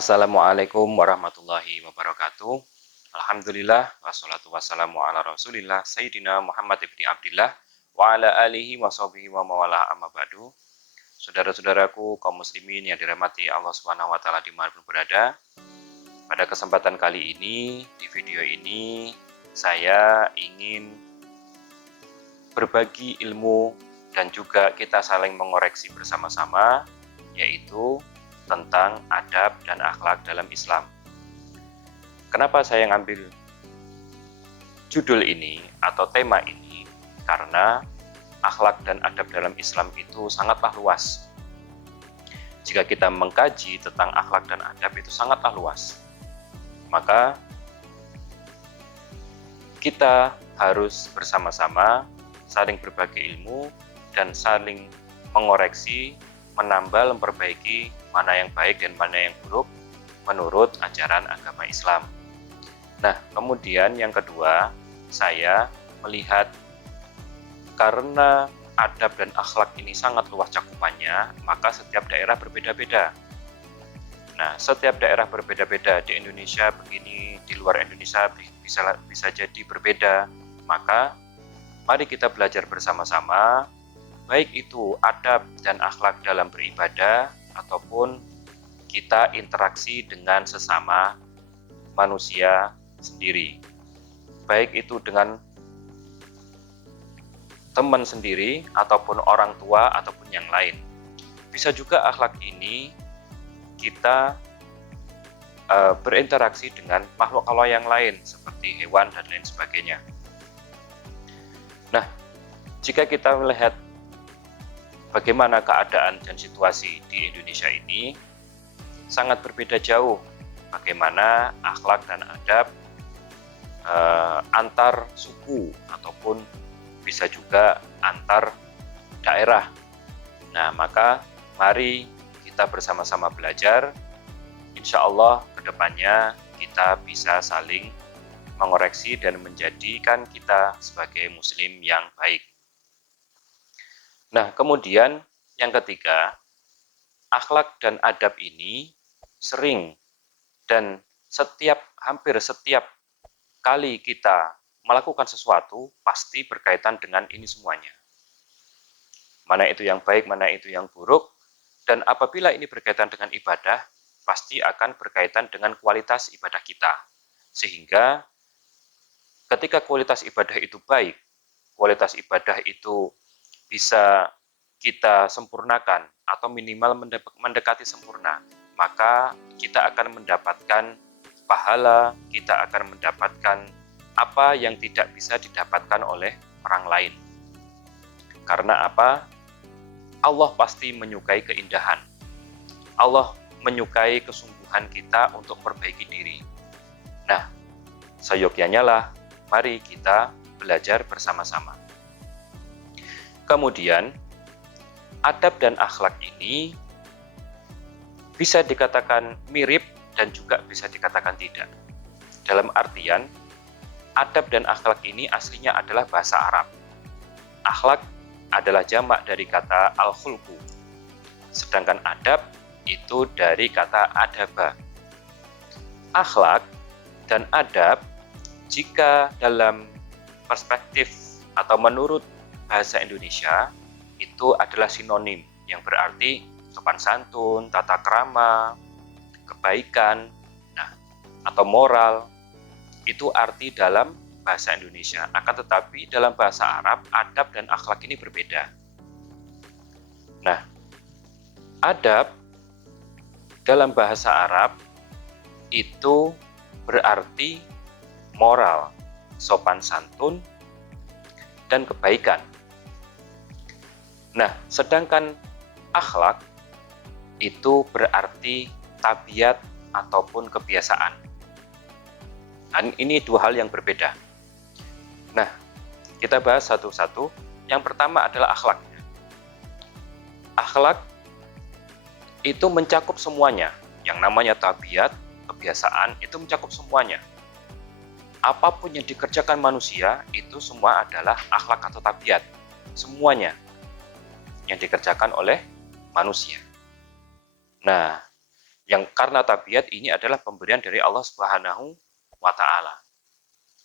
Assalamualaikum warahmatullahi wabarakatuh. Alhamdulillah wassalatu wassalamu ala Rasulillah Sayyidina Muhammad ibni Abdillah wa ala alihi wa sahbihi wa mawalah amma ba'du. Saudara-saudaraku kaum muslimin yang dirahmati Allah Subhanahu wa taala dimanapun berada. Pada kesempatan kali ini, di video ini saya ingin berbagi ilmu dan juga kita saling mengoreksi bersama-sama, yaitu tentang adab dan akhlak dalam Islam. Kenapa saya ngambil judul ini atau tema ini? Karena akhlak dan adab dalam Islam itu sangatlah luas. Jika kita mengkaji tentang akhlak dan adab itu sangatlah luas. Maka kita harus bersama-sama saling berbagi ilmu dan saling mengoreksi, menambah, memperbaiki mana yang baik dan mana yang buruk menurut ajaran agama Islam. Nah, kemudian yang kedua, saya melihat karena adab dan akhlak ini sangat luas cakupannya, maka setiap daerah berbeda-beda. Nah, setiap daerah berbeda-beda, di Indonesia begini, di luar Indonesia bisa jadi berbeda. Maka mari kita belajar bersama-sama, baik itu adab dan akhlak dalam beribadah ataupun kita interaksi dengan sesama manusia sendiri. Baik itu dengan teman sendiri ataupun orang tua ataupun yang lain. Bisa juga akhlak ini kita berinteraksi dengan makhluk Allah yang lain seperti hewan dan lain sebagainya. Nah, jika kita melihat bagaimana keadaan dan situasi di Indonesia ini, sangat berbeda jauh bagaimana akhlak dan adab antar suku ataupun bisa juga antar daerah. Nah, maka mari kita bersama-sama belajar. Insya Allah kedepannya kita bisa saling mengoreksi dan menjadikan kita sebagai muslim yang baik. Nah, kemudian yang ketiga, akhlak dan adab ini sering dan hampir setiap kali kita melakukan sesuatu pasti berkaitan dengan ini semuanya. Mana itu yang baik, mana itu yang buruk, dan apabila ini berkaitan dengan ibadah, pasti akan berkaitan dengan kualitas ibadah kita. Sehingga ketika kualitas ibadah itu baik, kualitas ibadah itu bisa kita sempurnakan atau minimal mendekati sempurna, maka kita akan mendapatkan pahala, kita akan mendapatkan apa yang tidak bisa didapatkan oleh orang lain. Karena apa? Allah pasti menyukai keindahan. Allah menyukai kesungguhan kita untuk memperbaiki diri. Nah, seyogyanya lah, mari kita belajar bersama-sama. Kemudian, adab dan akhlak ini bisa dikatakan mirip dan juga bisa dikatakan tidak. Dalam artian, adab dan akhlak ini aslinya adalah bahasa Arab. Akhlak adalah jamak dari kata al-khulqu. Sedangkan adab itu dari kata adaba. Akhlak dan adab jika dalam perspektif atau menurut bahasa Indonesia itu adalah sinonim yang berarti sopan santun, tata krama, kebaikan, atau moral. Itu arti dalam bahasa Indonesia. Akan tetapi dalam bahasa Arab, adab dan akhlak ini berbeda. Nah, adab dalam bahasa Arab itu berarti moral, sopan santun, dan kebaikan. Nah, sedangkan akhlak itu berarti tabiat ataupun kebiasaan. Dan ini dua hal yang berbeda. Nah, kita bahas satu-satu. Yang pertama adalah akhlak. Akhlak itu mencakup semuanya. Yang namanya tabiat, kebiasaan, itu mencakup semuanya. Apapun yang dikerjakan manusia, itu semua adalah akhlak atau tabiat. Semuanya yang dikerjakan oleh manusia. Nah, Yang karena tabiat ini adalah pemberian dari Allah Subhanahu wa taala.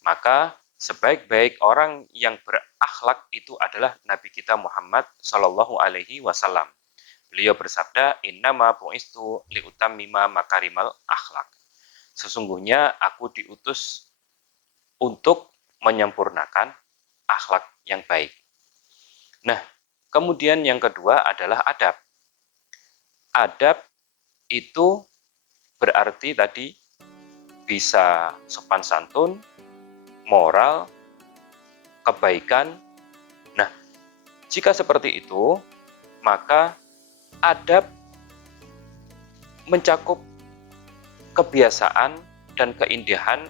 Maka sebaik-baik orang yang berakhlak itu adalah Nabi kita Muhammad Shallallahu alaihi wasallam. Beliau bersabda, "Innama bu'istu liutammima makarimal akhlak." Sesungguhnya aku diutus untuk menyempurnakan akhlak yang baik. Nah, kemudian yang kedua adalah adab. Adab itu berarti tadi bisa sopan santun, moral, kebaikan. Nah, jika seperti itu, maka adab mencakup kebiasaan dan keindahan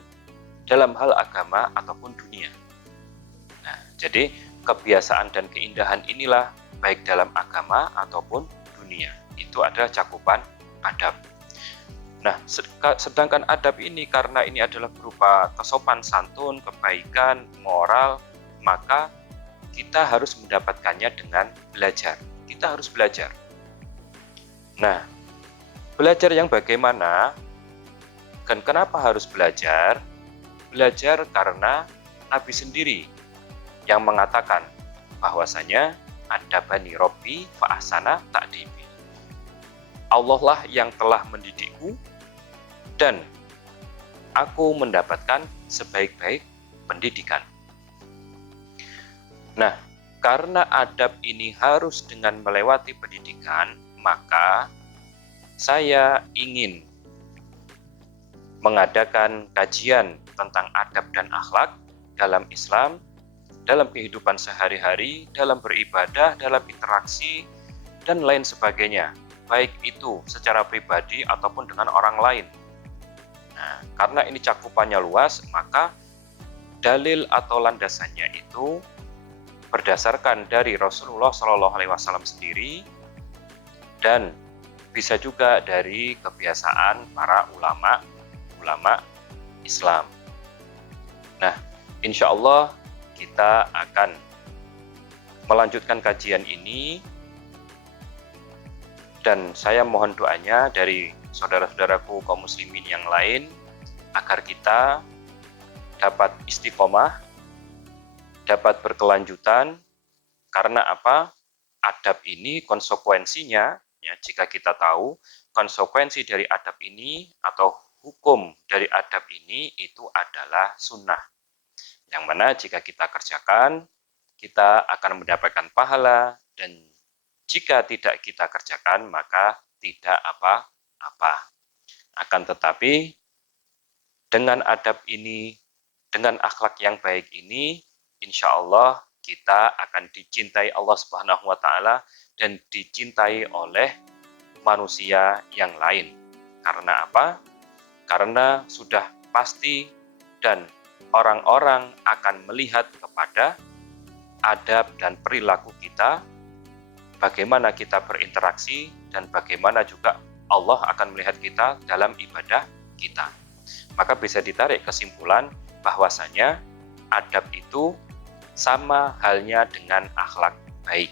dalam hal agama ataupun dunia. Nah, jadi kebiasaan dan keindahan inilah baik dalam agama ataupun dunia. Itu adalah cakupan adab. Nah, sedangkan adab ini karena ini adalah berupa kesopan santun, kebaikan, moral, maka kita harus mendapatkannya dengan belajar. Kita harus belajar. Nah, belajar yang bagaimana? Dan kenapa harus belajar? Belajar karena Nabi sendiri yang mengatakan bahwasanya adabani Robbi fa ahsana ta'dibi. Allah lah yang telah mendidikku dan aku mendapatkan sebaik-baik pendidikan. Nah, karena adab ini harus dengan melewati pendidikan, maka saya ingin mengadakan kajian tentang adab dan akhlak dalam Islam, dalam kehidupan sehari-hari, dalam beribadah, dalam interaksi, dan lain sebagainya, baik itu secara pribadi ataupun dengan orang lain. Nah, karena ini cakupannya luas, maka dalil atau landasannya itu berdasarkan dari Rasulullah SAW sendiri dan bisa juga dari kebiasaan para ulama Islam. Nah, insya Allah kita akan melanjutkan kajian ini dan saya mohon doanya dari saudara-saudaraku kaum muslimin yang lain agar kita dapat istiqomah, dapat berkelanjutan. Karena apa? Adab ini konsekuensinya, ya, jika kita tahu konsekuensi dari adab ini atau hukum dari adab ini itu adalah sunnah. Yang mana jika kita kerjakan, kita akan mendapatkan pahala, dan jika tidak kita kerjakan, maka tidak apa-apa. Akan tetapi, dengan adab ini, dengan akhlak yang baik ini, insya Allah kita akan dicintai Allah Subhanahu wa Ta'ala dan dicintai oleh manusia yang lain. Karena apa? Karena sudah pasti dan orang-orang akan melihat kepada adab dan perilaku kita, bagaimana kita berinteraksi, dan bagaimana juga Allah akan melihat kita dalam ibadah kita. Maka bisa ditarik kesimpulan bahwasanya adab itu sama halnya dengan akhlak baik.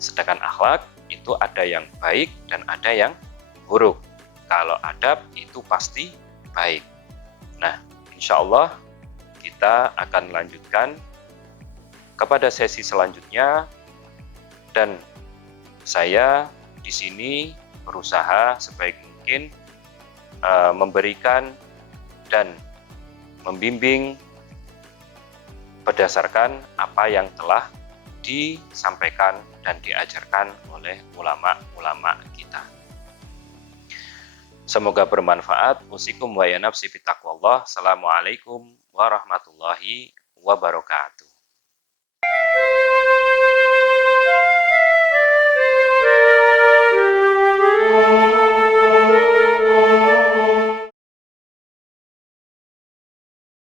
Sedangkan akhlak itu ada yang baik dan ada yang buruk. Kalau adab itu pasti baik. Nah, insya Allah kita akan lanjutkan kepada sesi selanjutnya, dan saya di sini berusaha sebaik mungkin memberikan dan membimbing berdasarkan apa yang telah disampaikan dan diajarkan oleh ulama-ulama kita. Semoga bermanfaat. Usikum wa ya nafsi bittaqwallah. Assalamualaikum warahmatullahi wabarakatuh.